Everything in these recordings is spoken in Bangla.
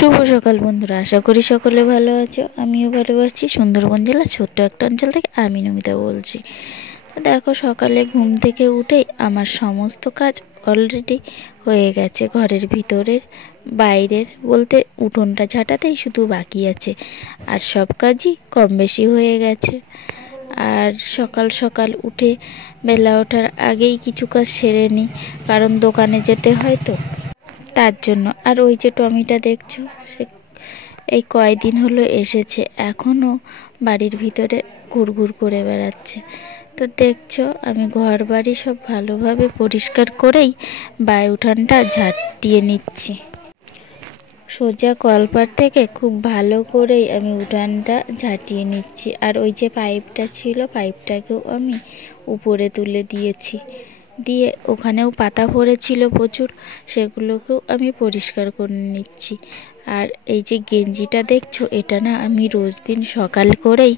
শুভ সকাল বন্ধুরা, আশা করি সকলে ভালো আছো। আমিও ভালো আছি। সুন্দরবন জেলার ছোট্ট একটা অঞ্চল থেকে আমি নমিতা বলছি। তো দেখো, সকালে ঘুম থেকে উঠেই আমার সমস্ত কাজ অলরেডি হয়ে গেছে। ঘরের ভিতরের বাইরের বলতে উঠোনটা ঝাঁটাতেই শুধু বাকি আছে, আর সব কাজই কম বেশি হয়ে গেছে। আর সকাল সকাল উঠে বেলা ওঠার আগেই কিছু কাজ সেরে নিই, কারণ দোকানে যেতে হয় তো, তার জন্য। আর ওই যে টমিটা দেখছো, সে এই কয়দিন হলো এসেছে, এখনও বাড়ির ভিতরে ঘুরঘুর করে বেড়াচ্ছে। তো দেখছো, আমি ঘর বাড়ি সব ভালোভাবে পরিষ্কার করেই উঠানটা ঝাঁটিয়ে নিচ্ছি। সোজা কলপার থেকে খুব ভালো করেই আমি উঠানটা ঝাঁটিয়ে নিচ্ছি। আর ওই যে পাইপটা ছিল, পাইপটাকেও আমি উপরে তুলে দিয়েছি, দিয়ে ওখানেও পাতা পড়েছিল প্রচুর, সেগুলোকেও আমি পরিষ্কার করে নিচ্ছি। আর এই যে গেঞ্জিটা দেখছো, এটা না আমি রোজ দিন সকাল করেই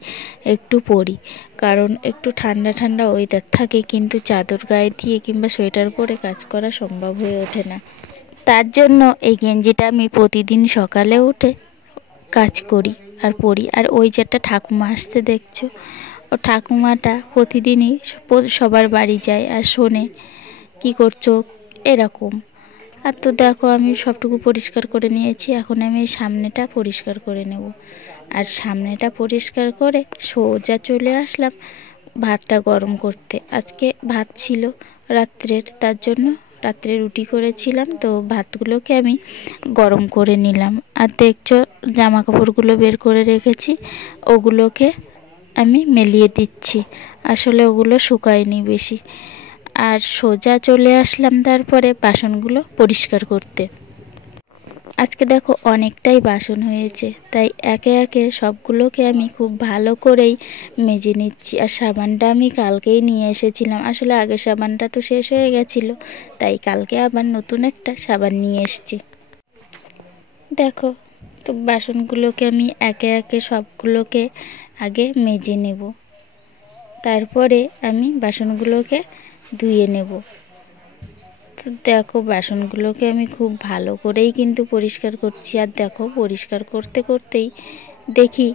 একটু পরি, কারণ একটু ঠান্ডা ঠান্ডা ওয়েদার থাকে, কিন্তু চাদর গায়ে দিয়ে কিংবা সোয়েটার পরে কাজ করা সম্ভব হয়ে ওঠে না। তার জন্য এই গেঞ্জিটা আমি প্রতিদিন সকালে উঠে কাজ করি আর পরি। আর ওই যে একটা ঠাকুমা আসছে দেখছো, ও ঠাকুমাটা প্রতিদিনই সবার বাড়ি যায় আর শোনে কি করছো এরকম। আর তো দেখো, আমি সবটুকু পরিষ্কার করে নিয়েছি। এখন আমি এই সামনেটা পরিষ্কার করে নেব। আর সামনেটা পরিষ্কার করে সোজা চলে আসলাম ভাতটা গরম করতে। আজকে ভাত ছিল রাত্রের, তার জন্য রাত্রে রুটি করেছিলাম, তো ভাতগুলোকে আমি গরম করে নিলাম। আর দেখছো, জামা কাপড়গুলো বের করে রেখেছি, ওগুলোকে আমি মেলিয়ে দিচ্ছি। আসলে ওগুলো শুকায়নি বেশি। আর সোজা চলে আসলাম তারপরে বাসনগুলো পরিষ্কার করতে। আজকে দেখো অনেকটাই বাসন হয়েছে, তাই একে একে সবগুলোকে আমি খুব ভালো করেই মেজে নিচ্ছি। আর সাবানটা আমি কালকেই নিয়ে এসেছিলাম, আসলে আগের সাবানটা তো শেষ হয়ে গেছিলো, তাই কালকে আবার নতুন একটা সাবান নিয়ে এসেছি। দেখো, তো বাসনগুলোকে আমি একে একে সবগুলোকে আগে মেজে নেব, তারপরে আমি বাসনগুলোকে ধুয়ে নেব। তো দেখো, বাসনগুলোকে আমি খুব ভালো করেই কিন্তু পরিষ্কার করছি। আর দেখো, পরিষ্কার করতে করতেই দেখি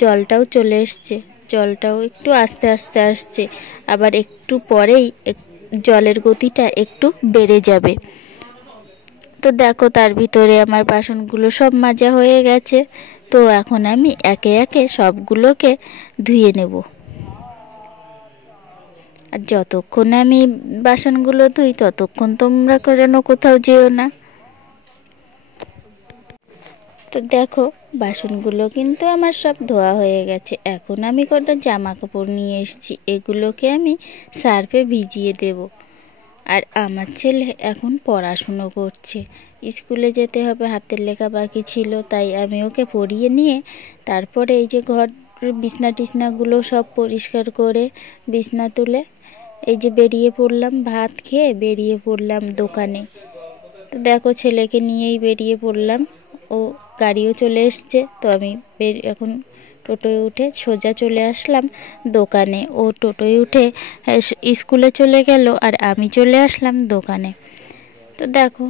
জলটাও চলে এসছে। জলটাও একটু আস্তে আস্তে আসছে, আবার একটু পরেই জলের গতিটা একটু বেড়ে যাবে। তো দেখো, তার ভিতরে আমার বাসনগুলো সব মাজা হয়ে গেছে। তো এখন আমি একে একে সবগুলোকে ধুয়ে নেব। আর যতক্ষণ আমি বাসনগুলো ধুই, ততক্ষণ তোমরা যেন কোথাও যেও না। তো দেখো, বাসনগুলো কিন্তু আমার সব ধোয়া হয়ে গেছে। এখন আমি কটা জামা কাপড় নিয়ে এসেছি, এগুলোকে আমি সার্ফে ভিজিয়ে দেব। আর আমার ছেলে এখন পড়াশুনো করছে, স্কুলে যেতে হবে, হাতের লেখা বাকি ছিল, তাই আমি ওকে পড়িয়ে নিয়ে তারপরে এই যে ঘর বিছনা টিছনাগুলো সব পরিষ্কার করে বিছনা তুলে এই যে বেরিয়ে পড়লাম। ভাত খেয়ে বেরিয়ে পড়লাম দোকানে। তো দেখো, ছেলেকে নিয়েই বেরিয়ে পড়লাম, ও গাড়িও চলে এসছে। তো আমি এখন টোটোয় উঠে সোজা চলে আসলাম দোকানে। ও টোটোয় উঠে স্কুলে চলে গেল, আর আমি চলে আসলাম দোকানে। তো দেখো,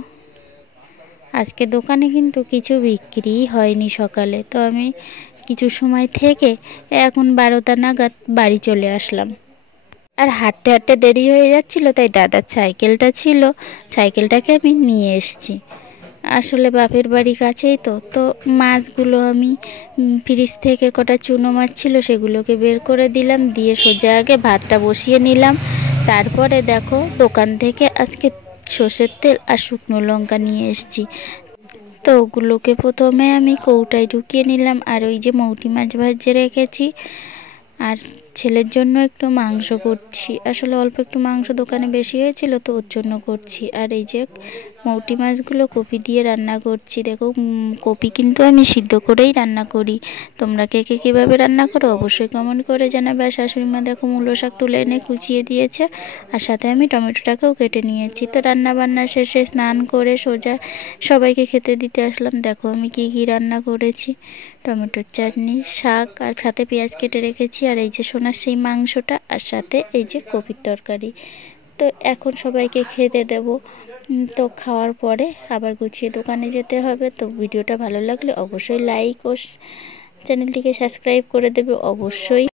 আজকে দোকানে কিন্তু কিছু বিক্রিই হয়নি সকালে। তো আমি কিছু সময় থেকে এখন 12টা নাগাদ বাড়ি চলে আসলাম। আর হাঁটতে হাঁটতে দেরি হয়ে যাচ্ছিলো, তাই দাদার সাইকেলটা ছিল, সাইকেলটাকে আমি নিয়ে এসেছি। আসলে বাপের বাড়ি কাছেই তো। তো মাছগুলো আমি ফ্রিজ থেকে কটা চুনো মাছ ছিল, সেগুলোকে বের করে দিলাম, দিয়ে সোজা আগে ভাতটা বসিয়ে নিলাম। তারপরে দেখো, দোকান থেকে আজকে সর্ষের তেল আর শুকনো লঙ্কা নিয়ে এসেছি। তো ওগুলোকে প্রথমে আমি কৌটায় ঢুকিয়ে নিলাম। আর ওই যে মৌটি মাছ ভাজে রেখেছি, আর ছেলের জন্য একটু মাংস করছি। আসলে অল্প একটু মাংস দোকানে বেশি হয়েছিল, তো ওর জন্য করছি। আর এই যে মৌটি মাছগুলো কপি দিয়ে রান্না করছি। দেখো, কপি কিন্তু আমি সিদ্ধ করেই রান্না করি। তোমরা কে কে কীভাবে রান্না করো অবশ্যই কমেন্ট করে জানাবে। আর শাশুড়ি মা দেখো মূলো শাক তুলে এনে কুচিয়ে দিয়েছে, আর সাথে আমি টমেটোটাকেও কেটে নিয়েছি। তো রান্না বান্না শেষে স্নান করে সোজা সবাইকে খেতে দিতে আসলাম। দেখো আমি কি কি রান্না করেছি: টমেটোর চাটনি, শাক, আর সাথে পেঁয়াজ কেটে রেখেছি, আর এই যে সোনার সেই মাংসটা, আর সাথে এই যে কপির তরকারি। তো এখন সবাইকে খেতে দেব। তো খাওয়ার পরে আবার গুছিয়ে দোকানে যেতে হবে। তো ভিডিওটা ভালো লাগলে অবশ্যই লাইক ও চ্যানেলটিকে সাবস্ক্রাইব করে দেবে অবশ্যই।